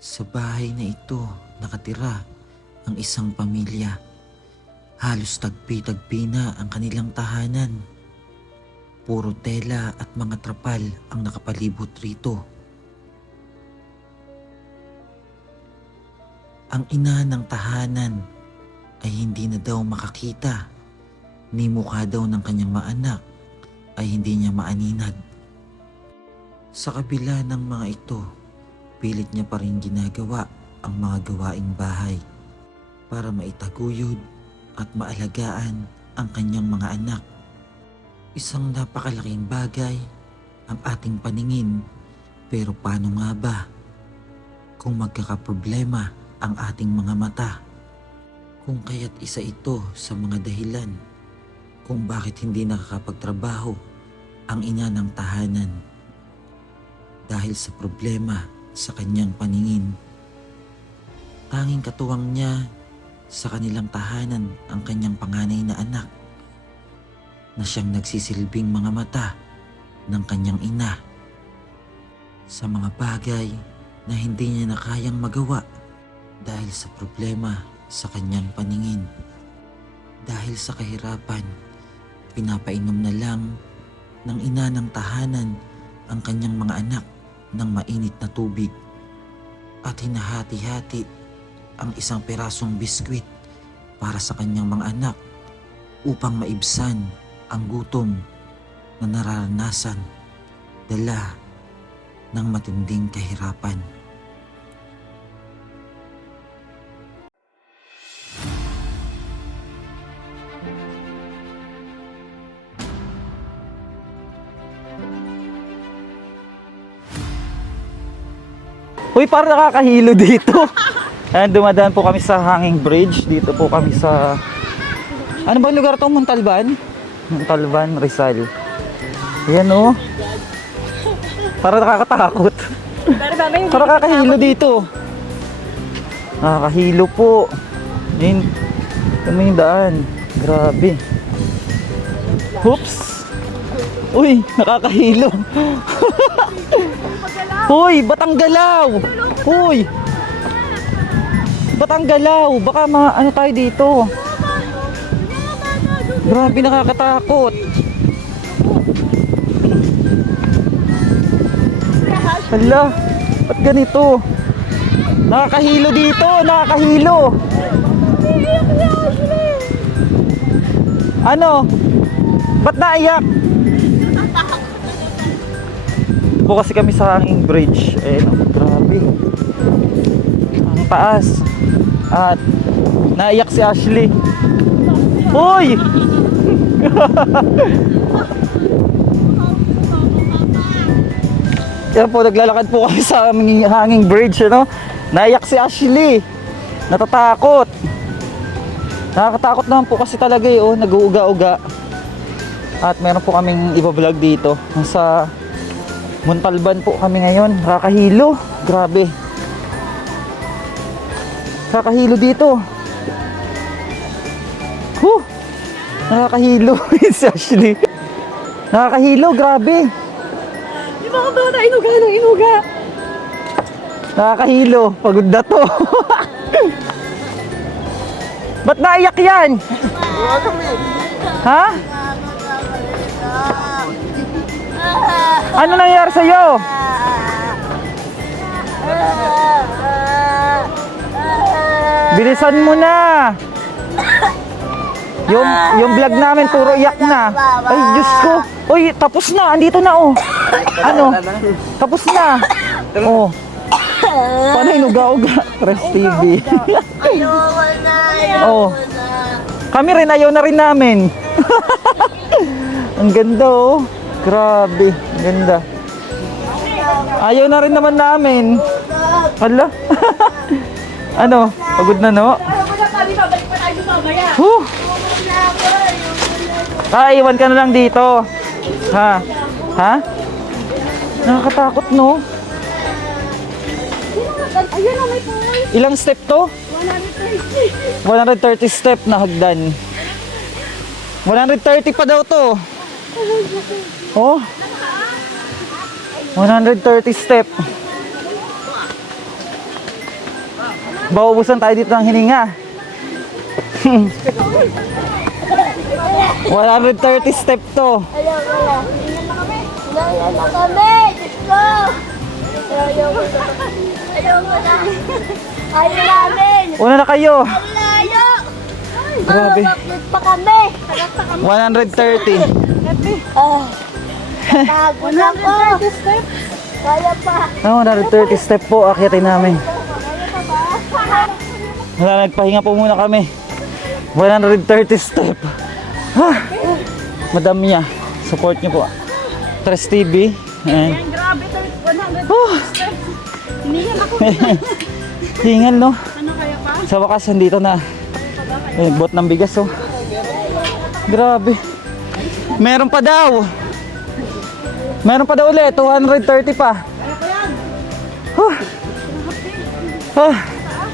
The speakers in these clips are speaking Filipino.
Sa bahay na ito nakatira ang isang pamilya. Halos tagpi-tagpi na ang kanilang tahanan. Puro tela at mga trapal ang nakapalibot rito. Ang ina ng tahanan ay hindi na daw makakita, ni mukha daw ng kanyang mga anak ay hindi niya maaninag. Sa kabila ng mga ito, pilit niya pa rin ginagawa ang mga gawaing bahay para maitaguyod at maalagaan ang kanyang mga anak. Isang napakalaking bagay ang ating paningin, pero paano nga ba kung magkakaproblema ang ating mga mata? Kung kaya't isa ito sa mga dahilan kung bakit hindi nakakapagtrabaho ang ina ng tahanan, dahil sa problema sa kanyang paningin. Tanging katuwang niya sa kanilang tahanan ang kanyang panganay na anak, na siyang nagsisilbing mga mata ng kanyang ina sa mga bagay na hindi niya na kayang magawa dahil sa problema sa kanyang paningin. Dahil sa kahirapan, pinapainom na lang ng ina ng tahanan ang kanyang mga anak ng mainit na tubig at hinahati-hati ang isang perasong biskwit para sa kanyang mga anak upang maibsan ang gutom na nararanasan dala ng matinding kahirapan. Uy, parang nakakahilo dito. Ayan, dumadaan po kami sa hanging bridge. Dito po kami sa... Ano ba lugar to? Montalban? Montalban, Rizal. Ayan o. Parang nakakatakot. Parang nakakahilo dito. Nakakahilo po. Ayan. Ito mo yung daan. Grabe. Oops. Uy, nakakahilo. Hoy, Batanggalaw! Hoy! Batanggalaw! Baka ano tayo dito? Grabe, nakakatakot. Hala, ba't ganito? Nakakahilo dito, nakakahilo. Ano? Ba't naiyak? Po kasi kami sa hanging bridge. Eh, grabe. Ang taas. At naiyak si Ashley. Hoy! Yan po, naglalakad po kami sa hanging bridge, ano? Naiyak si Ashley. Natatakot. Nakakatakot naman po kasi talaga eh, oh, nag-uuga-uga. At meron po kaming iba-vlog dito. Sa Montalban po kami ngayon. Nakakahilo. Grabe. Nakakahilo dito. Nakakahilo. Si Ashley. Nakakahilo. Grabe. Yung mga bata, inuga ng inuga. Nakakahilo. Pagod na to. Ba't naiyak yan? Ha? Ano nangyari sa'yo? Bilisan mo na. Yung vlog namin puro iyak na. Ay, Diyos ko. Uy, tapos na. Andito na, oh. Ano? Tapos na. Oh. Paano inuga-uga? Press TV. Oh. Kami rin, ayaw na rin namin. Ang ganda, oh. Grabe, ganda. Ayaw na rin naman namin. Hala. Ano? Pagod na, no? Iwan ka na lang dito. Ha? Ha? Nakakatakot, no? Ilang step to? 130 step na hagdan. 130 pa daw to. Oh. 130 step. Maubusan tayo dito ng hininga. 130 step to. Wala. Wala na kami. Let's go. Ayoko na. Ayaw namin. Una na kayo. Layo. Grabe. Bakit pa kami? 130. Pagod ako. Kaya pa. 130 step po. Akyatin namin. Wala, nagpahinga po muna kami. 130 step. Madam niya. Support niyo po. Tres TV. And Grabe, 100 steps. Hinihingal ako. hingal, no? Ano kaya pa? Sa wakas, nandito na. Bot ng bigas, oh. Grabe. Meron pa daw. Meron pa daw ulit. 230 pa.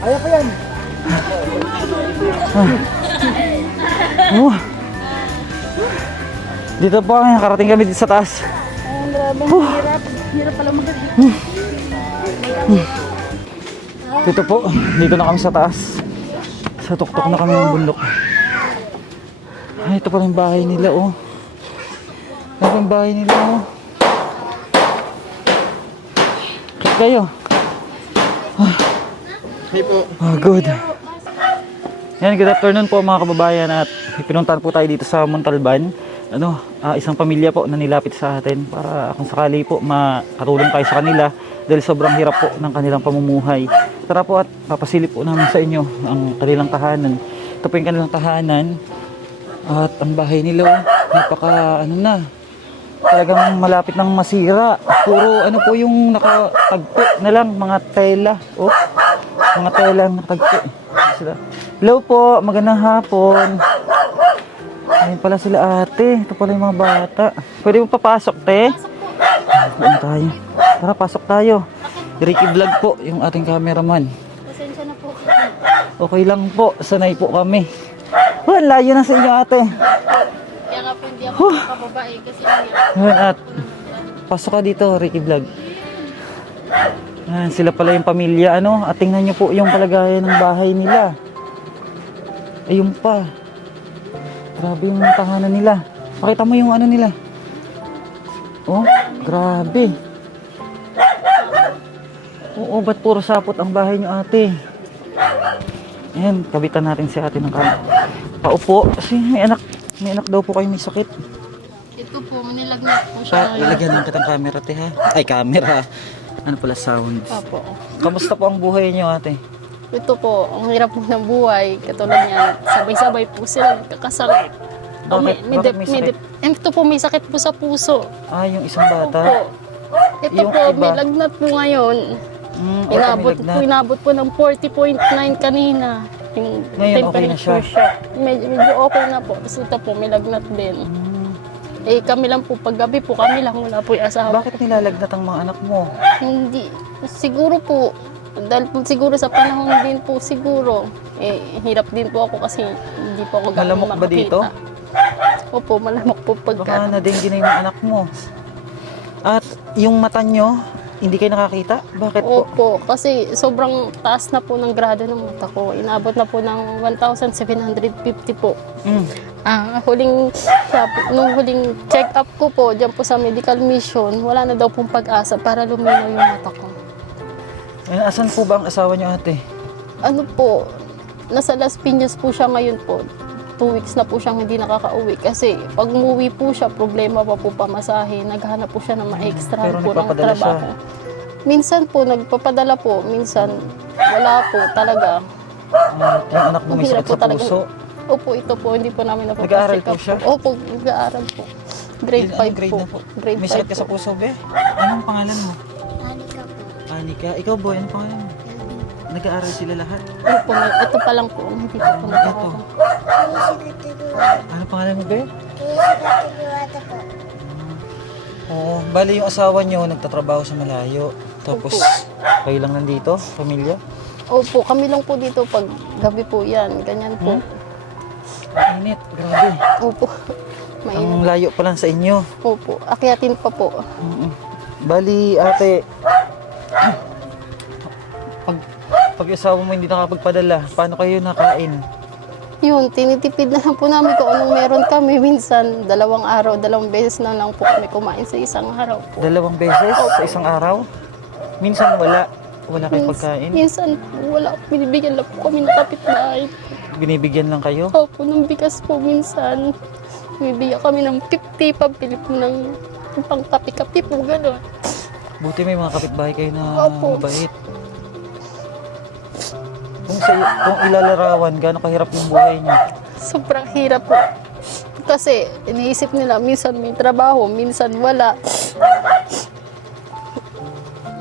Ayaw pa yan. Dito po, nakarating kami dito sa taas. Grabe, hirap. Hirap pala mag-hirap. Dito po, dito na kami sa taas. Sa tuktok na kami ng bundok. Ay, ito pala yung bahay nila, oh. Ito yung bahay nila, oh. Kaya kayo. Hey po. Oh, good. Yan, good afternoon po mga kababayan at pinuntahan po tayo dito sa Montalban. Isang pamilya po na nilapit sa atin para kung sakali po makatulong tayo sa kanila dahil sobrang hirap po ng kanilang pamumuhay. Tara po at papasilip po namin sa inyo ang kanilang tahanan. Ito po yung kanilang tahanan at ang bahay nila, napaka talagang malapit ng masira. Puro po yung nakatagpo na lang, mga tela. Oh, mga tela nakatagpo. Sila. Hello po, magandang hapon. Ayun pala sila ate. Ito pala yung mga bata. Pwede mo papasok, te? Ano tayo? Tara, pasok tayo. Ricky Vlog po, yung ating cameraman. Pasensya na po. Okay lang po, sanay po kami. Oh, layo na sa inyo ate. Kaya nga po hindi ako kababae kasi Ayan, at pasok ka dito, Ricky Vlog. Ayan, sila pala yung pamilya, At tingnan nyo po yung palagayan ng bahay nila. Ayun pa. Grabe yung tahanan nila. Pakita mo yung nila. Oh, grabe. Oo, ba't puro sapot ang bahay nyo ate? Ayan, kabitan natin si ate ng paupo. Kasi may anak daw po kayo may sakit. ito po, manilagnat po siya. Ilagyan lang kitang camera, te, ha? Ay, camera. Ano pala, sound. Apo. Kamusta po ang buhay niyo, ate? Ito po, ang hirap po ng buhay. Katulad niyan, sabay-sabay po sila nagkakasakit. Bakit may sakit? Ito po, may sakit po sa puso. Ah, yung isang bata? Opo. Ito Yung po, iba? may lagnat po ngayon. Inabot po ng 40.9 kanina. Yung Ngayon, okay na siya? Medyo okay na po. Tapos ito po, may lagnat din. Kami lang po, paggabi po, kami lang, wala po yung asawa. Bakit nilalagnat ang mga anak mo? Hindi. Siguro po, dahil po siguro sa panahon din po siguro, hirap din po ako kasi hindi po ako gaano Malamok ba dito? Opo, malamok po Baka pagka. na-dengue na yung anak mo. At yung mata nyo, hindi kayo nakakita? Bakit po? Opo, kasi sobrang taas na po ng grado ng mata ko. Inabot na po ng 1,750 po. Nung huling check-up ko po, dyan po sa medical mission, wala na daw pong pag-asa para luminaw yung mata ko. Asan po ba ang asawa nyo, ate? Ano po, nasa Las Piñas po siya ngayon po. 2 weeks na po siyang hindi nakakauwi kasi pag umuwi po siya, problema pa po pamasahe. Naghanap po siya ng ma-extra Pero po ng nagpapadala trabaho. Minsan po, nagpapadala po. Minsan, wala po talaga. Yung anak mo may Hirap sakit po sa talaga. puso? Opo, ito po, hindi po namin napapacheck Nag-aaral po up siya? Opo, nag-aaral po. Grade 5 Grade po. na po? Grade May 5 sakit ka po. sa puso, be? Anong pangalan mo? Anika po. Anika. Ikaw, boy, anong pangalan mo? Nag-aaral sila lahat? Opo, ito pa lang po. Hindi po po nag-aaral. Ano pangalan mo, be? Oo, bali yung asawa nyo nagtatrabaho sa malayo. Tapos, kayo lang nandito, pamilya? Opo, kami lang po dito pag gabi po yan. Ganyan po. Init, grabe. Opo. Mainit. Ang layo pa lang sa inyo. Opo, akyatin pa po. Bali, ate, Pag asawa mo hindi nakapagpadala, paano kayo nakain? Yun, tinitipid na lang po namin kung anong meron kami. Minsan, 2 araw, 2 beses na lang po kami kumain sa isang araw po. 2 beses sa isang araw? Minsan wala. Wala kayong pagkain? Minsan po, wala. Binibigyan lang po kami ng kapitbahay. Binibigyan lang kayo? Opo, ng bigas po minsan. Bibigyan kami ng 50, pambili po ng pang-kapi-kapi po, gano'n. Buti may mga kapitbahay kayo na Opo. mabait. Kung ilalarawan, gaano kahirap yung buhay niyo? Sobrang hirap po. Kasi iniisip nila, minsan may trabaho, minsan wala.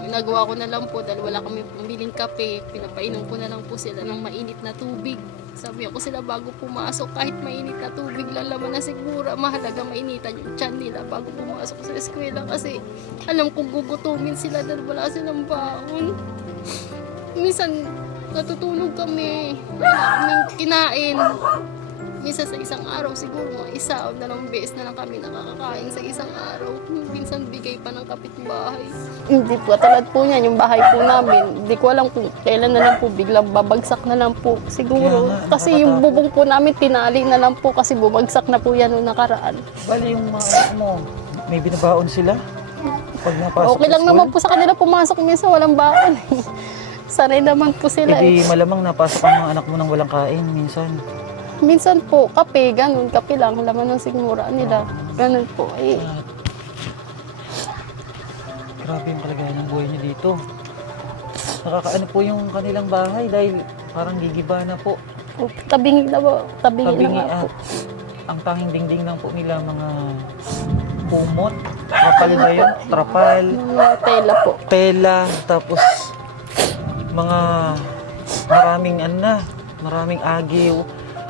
Ginagawa ko na lang po dahil wala kami pambiling kape. Pinapainom ko na lang po sila ng mainit na tubig. Sabi ako sila bago pumasok, kahit mainit na tubig, lalaman na siguro. Mahalaga mainitan yung tiyan nila bago pumasok sa eskwela. Kasi alam kong gugutumin sila dahil wala silang baon. Minsan natutulog kami, wala kaming kinain. Minsan sa isang araw, siguro mga 1 o 2 beses na lang kami nakakakain sa isang araw. Minsan bigay pa ng kapitbahay. Hindi po, katulad po niyan, yung bahay po namin, hindi ko alam kung kailan na lang po, biglang babagsak na lang po. Siguro, Kaya nga, kasi yung bubong po namin, tinali na lang po kasi bumagsak na po yan noong nakaraan. Bali yung mga anak mo, may binabaon sila? Pag napasok Okay sa lang school? naman po sa kanila pumasok minsan, walang baon. Sanay naman po sila Hindi malamang napasok ang mga anak mo nang walang kain minsan. Minsan po, kape, ganun, kape lang, laman ng sigmura nila. Ganun po, eh. Grabe yung kalagayan ng buhay niyo dito. Nakakaano po yung kanilang bahay dahil parang gigiba na po. Tabingi na po, tabingi na nga po. Ang tanging dingding lang po nila mga kumot. Trapal ba yun? Trapal, Mga tela po. tela, tapos mga maraming agiw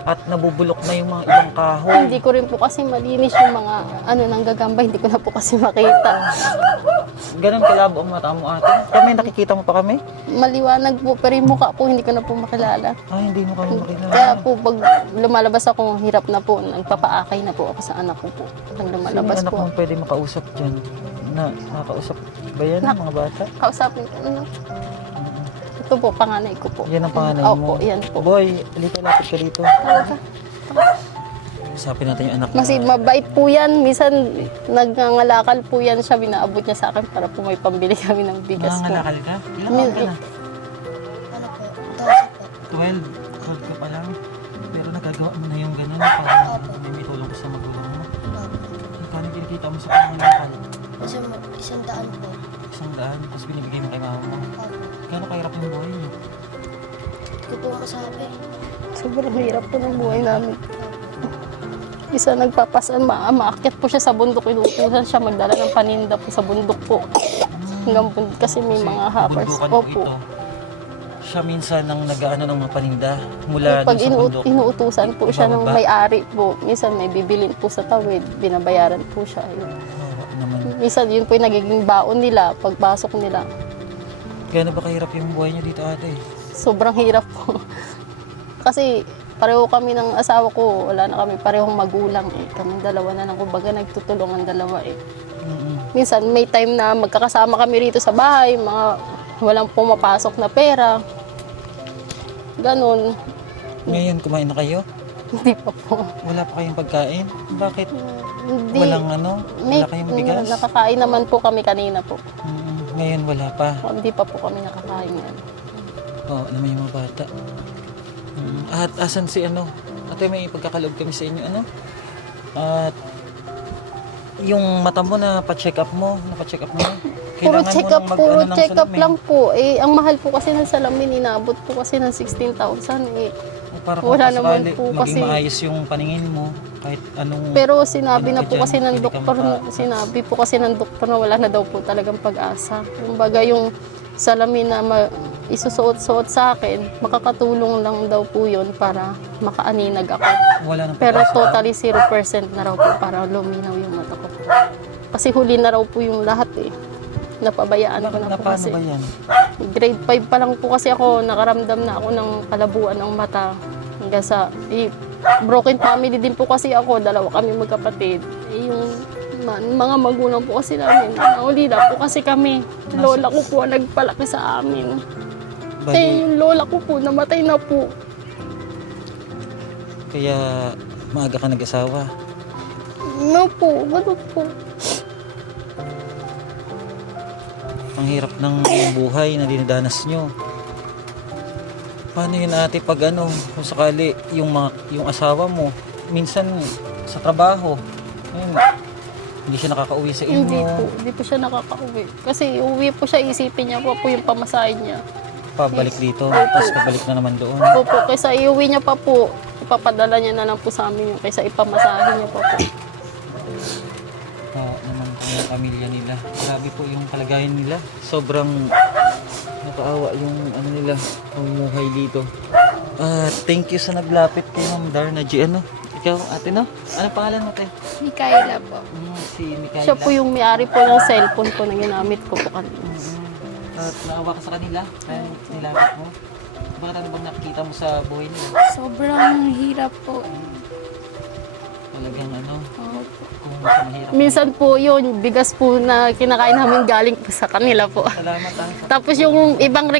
at nabubulok na yung mga ibang kahoy. Hindi ko rin po kasi malinis yung mga ng gagamba, hindi ko na po kasi makita. Ganun kalabo ang mata mo ate. Kami nakikita mo pa kami? Maliwanag po, pero yung mukha po hindi ko na po makilala. Hindi mo kami makilala. Kaya po, pag lumalabas ako, hirap na po, nagpapaakay na po ako sa anak ko po. Pag Sino lumalabas yung anak po, mo pwede makausap dyan? Nakakausap ba yan ng mga bata? kausapin ko, ito po, panganay ko po. Yan ang panganay mo? Opo, yan po. Boy, halika lapit ka dito. Usapin natin yung anak Kasi mabait po yan. Minsan nagngangalakal po yan siya. Binaabot niya sa akin para po may pambili kami ng bigas po. Nangangalakal ka? Ilang taon ka na? Ano po? 12. 12 po. 12 ka pa lang. Pero nagagawa mo na yung ganun para may tulong ko sa magulang mo. Kano kinikita mo sa pangangalakal? Kasi 100 po. 100, tapos binibigay mo kay mama mo. Opo. Gano'ng kahirap yung buhay niyo? Hindi ko po masabi. Sobrang hirap po ng buhay namin. Isa nagpapasan, maakyat po siya sa bundok. Inuutusan siya magdala ng paninda po sa bundok po. Hanggang bundok kasi may mga hoppers. Bundukan po Opo. ito. Siya minsan ang nag-aano ng mga paninda mula Pag dun sa bundok. inuutusan po siya ng Ibababa. may-ari po. Minsan may bibilin po sa tawid. Binabayaran po siya. Yun. Naman. Minsan yun po yung nagiging baon nila pagpasok nila. Gano'n ba kahirap yung buhay niyo dito ate? Sobrang hirap po. Kasi pareho kami ng asawa ko, wala na kami parehong magulang eh. Kami dalawa na lang, kumbaga nagtutulungan dalawa eh. Minsan may time na magkakasama kami rito sa bahay, mga walang pumapasok na pera. Ganon. Ngayon kumain na kayo? Hindi pa po. Wala pa kayong pagkain? Bakit? Hindi. Walang May, wala kayong bigas? nakakain naman po kami kanina po. Ngayon wala pa. Hindi pa po kami nakakain yan. Oo, naman yung mga bata. At asan si ano? Ate, may pagkakaloob kami sa inyo, ano? At yung mata mo na pa-check up mo, Puro kailangan check mo up, nang mag- puro ano ng check up salamin. lang po. Eh, ang mahal po kasi ng salamin, inabot po kasi ng 16,000 eh. Para Wala kung naman sakali po maging kasi- maayos yung paningin mo, kahit anong... Pero sinabi ano na ka po dyan, kasi ng pwede doktor, kang sinabi po kasi ng doktor na wala na daw po talagang pag-asa. Kumbaga yung salamin na isusuot-suot sa akin, makakatulong lang daw po yun para makaaninag ako. Wala nang Pero pag-asa. totally 0% na raw po para luminaw yung mata ko po. Kasi huli na raw po yung lahat eh. Napabayaan ko Bakit na na po paano kasi. ba yan? Grade 5 pa lang po kasi ako, nakaramdam na ako ng kalabuan ng mata. Hanggang sa, broken family din po kasi ako, dalawa kami magkapatid. Yung mga magulang po kasi namin, naulila po kasi kami. Lola ko po ang nagpalaki sa amin. Bali, yung lola ko po, namatay na po. kaya maaga ka nag-asawa. No po, ganun po. Ang hirap ng buhay na dinadanas nyo. Paano yun ate pag ano, kung sakali yung asawa mo, minsan sa trabaho, ayun, hindi siya nakakauwi sa inyo. Hindi po siya nakakauwi. Kasi uwi po siya, isipin niya po yung pamasahe niya. Pabalik dito, Opo. tapos pabalik na naman doon. Opo, kaysa iuwi niya pa po, ipapadala niya na lang po sa amin yun, kaysa ipamasahe niya pa po. Naman po yung pamilya nila. Grabe po yung kalagayan nila. Sobrang nakaawa yung ano nila, pamumuhay dito. Thank you sa naglapit kay Ma'am Darna G. Ano? Ikaw, ate no? Ano pangalan mo, te? Mikaela po. Si Mikaela. Siya po yung may-ari po ng cellphone po na ginamit ko po kanina. At naawa ka sa kanila, kaya nilapit mo. Bakit ano bang nakikita mo sa buhay nila? Sobrang hirap po. Talagang ano, Opo. kung mahirap. Minsan po yun, bigas po na kinakain namin galing po sa kanila po. Salamat ha. Tapos yung ibang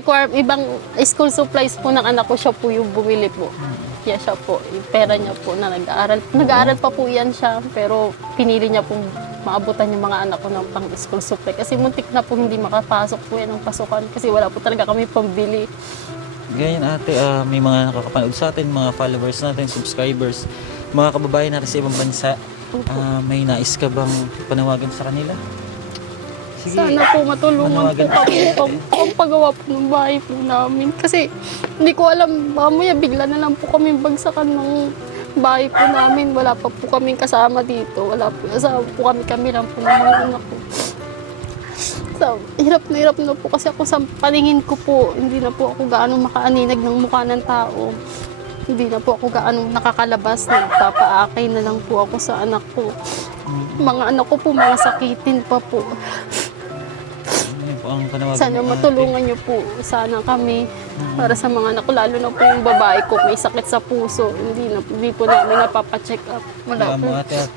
school supplies po ng anak ko, siya po yung bumili po. Kaya siya po, yung pera niya po na nag-aaral. Nag-aaral pa po yan siya, pero pinili niya pong maabutan yung mga anak ko ng pang-school supply. Kasi muntik na po hindi makapasok po yan ng pasukan kasi wala po talaga kami pambili. Ganyan ate, may mga nakakapanood sa atin, mga followers natin, subscribers, mga kababayan natin sa ibang bansa. May nais ka bang panawagan sa kanila? Sige. Sana po matulungan po kami pagpagawa po ng bahay po namin. Kasi hindi ko alam, mamaya bigla na lang po kami bagsakan ng bahay po namin. Wala pa po kaming kasama dito. Wala po, kasama po kami lang po ng mga anak ko. So, hirap na po kasi ako sa paningin ko po. Hindi na po ako gaano makaaninag ng mukha ng tao. Hindi na po ako gaano nakakalabas. Nagpapaakay na lang po ako sa anak ko. Mga anak ko po, mga sakitin pa po. Ano po ang panawagan Sana ni ate? matulungan niyo po sana kami para sa mga anak ko, lalo na po yung babae ko may sakit sa puso. Hindi po namin napapacheck up. Wala Wala mo po. ate at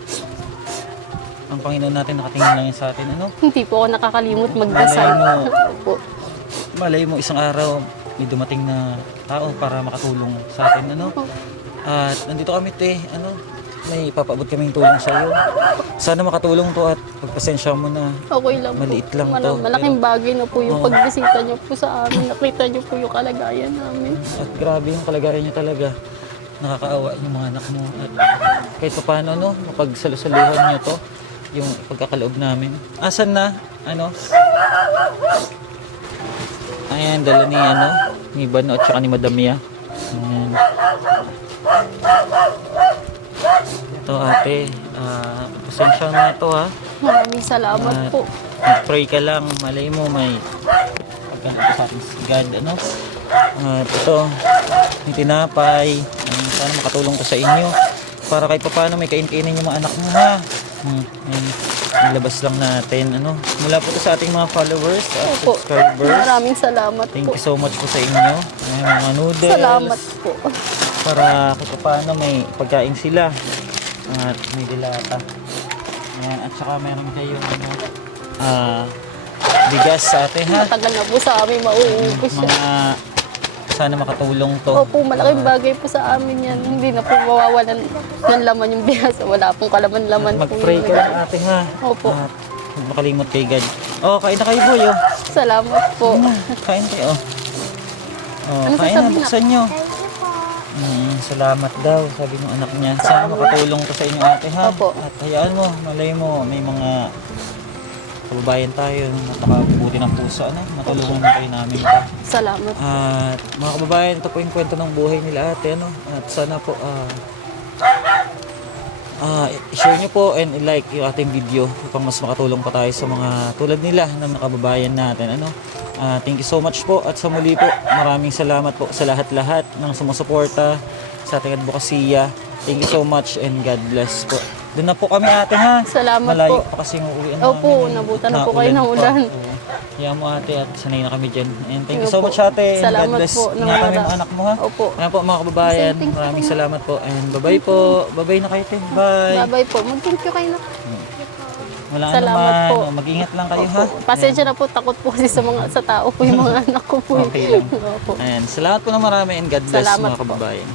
ang Panginoon natin nakatingin lang yan sa atin. Ano? Hindi po ako nakakalimot magdasal. Malay mo. Opo. Malay mo isang araw may dumating na tao para makatulong sa atin. Ano? At nandito kami te, ano? May papaabot kaming tulong sa iyo. Sana makatulong to at pagpasensya mo na. Okay lang po. Maliit lang to, Malaking bagay na po yung Oo. pagbisita niyo po sa amin. Nakita niyo po yung kalagayan namin. At grabe yung kalagayan niya talaga. Nakakaawa yung mga anak mo. At kahit pa paano, no, mapagsalusaluhan niyo to, yung pagkakaloob namin. Asan na? Ano? Ayan, dala ni, ano, ni Bano at saka ni Madam Mia. Ayan. Ito ate, pasensya na to ha. Maraming salamat At po. mag-pray ka lang, malay mo may pagkanto sa atin si God, ano. At ito, may tinapay. Sana makatulong to sa inyo para kahit paano may kain-kainin yung mga anak mo ha. Ayan, ilabas lang natin, ano. Mula po to sa ating mga followers at Opo. subscribers. Maraming salamat Thank po. you so much po sa inyo. Ayan, mga noodles. Salamat po. Para kahit paano may pagkain sila. At may dilata. Ayan, at saka meron kayong ano, bigas sa atin ha. Matagal na po sa amin mauubos siya. Mga sana makatulong to. Opo, malaking bagay po sa amin yan. Hindi na po mawawalan ng laman yung bigas. Wala pong kalaman-laman po Mag-pray ka lang ate ha. Opo. At huwag makalimot kay God. Oh, kain na kayo boy oh. Salamat po. Kain kayo oh. Oh, Ano kain na, sasabihin buksan nyo. Salamat daw, sabi ng anak niya. Sana makatulong to sa inyo ate ha. Opo. At hayaan mo, malay mo, may mga kababayan tayo, napakabuti ng puso, ano? Matulungan na kayo namin pa. Salamat. At mga kababayan, ito po yung kwento ng buhay nila ate, ano? At sana po, i-share nyo po and i-like yung ating video upang mas makatulong pa tayo sa mga tulad nila ng mga kababayan natin, ano? Thank you so much po at sa muli po, maraming salamat po sa lahat-lahat ng sumusuporta sa ating advokasya. Thank you so much and God bless po. Doon na po kami ate ha. Salamat Malayo po. pa kasi yung uwian Opo, namin. nabutan na po kayo ng pa. ulan. Oo. Kaya mo ate at sanay na kami dyan. And thank you Opo. so much ate. And Salamat God bless. po ng Ingatan mo yung marami. anak mo ha. Opo. Ayan po mga kababayan. Thank you. Maraming salamat po. And bye-bye po. Bye-bye na kayo te. Bye. Bye-bye po. Mag-thank you kayo na. Wala ka Salamat naman. po. Oh, mag-ingat lang kayo ha. Opo. Pasensya na po, takot po kasi sa tao po yung mga anak ko po. Okay lang. Opo. Ayan. Salamat po na marami and God bless Salamat mga po. kababayan.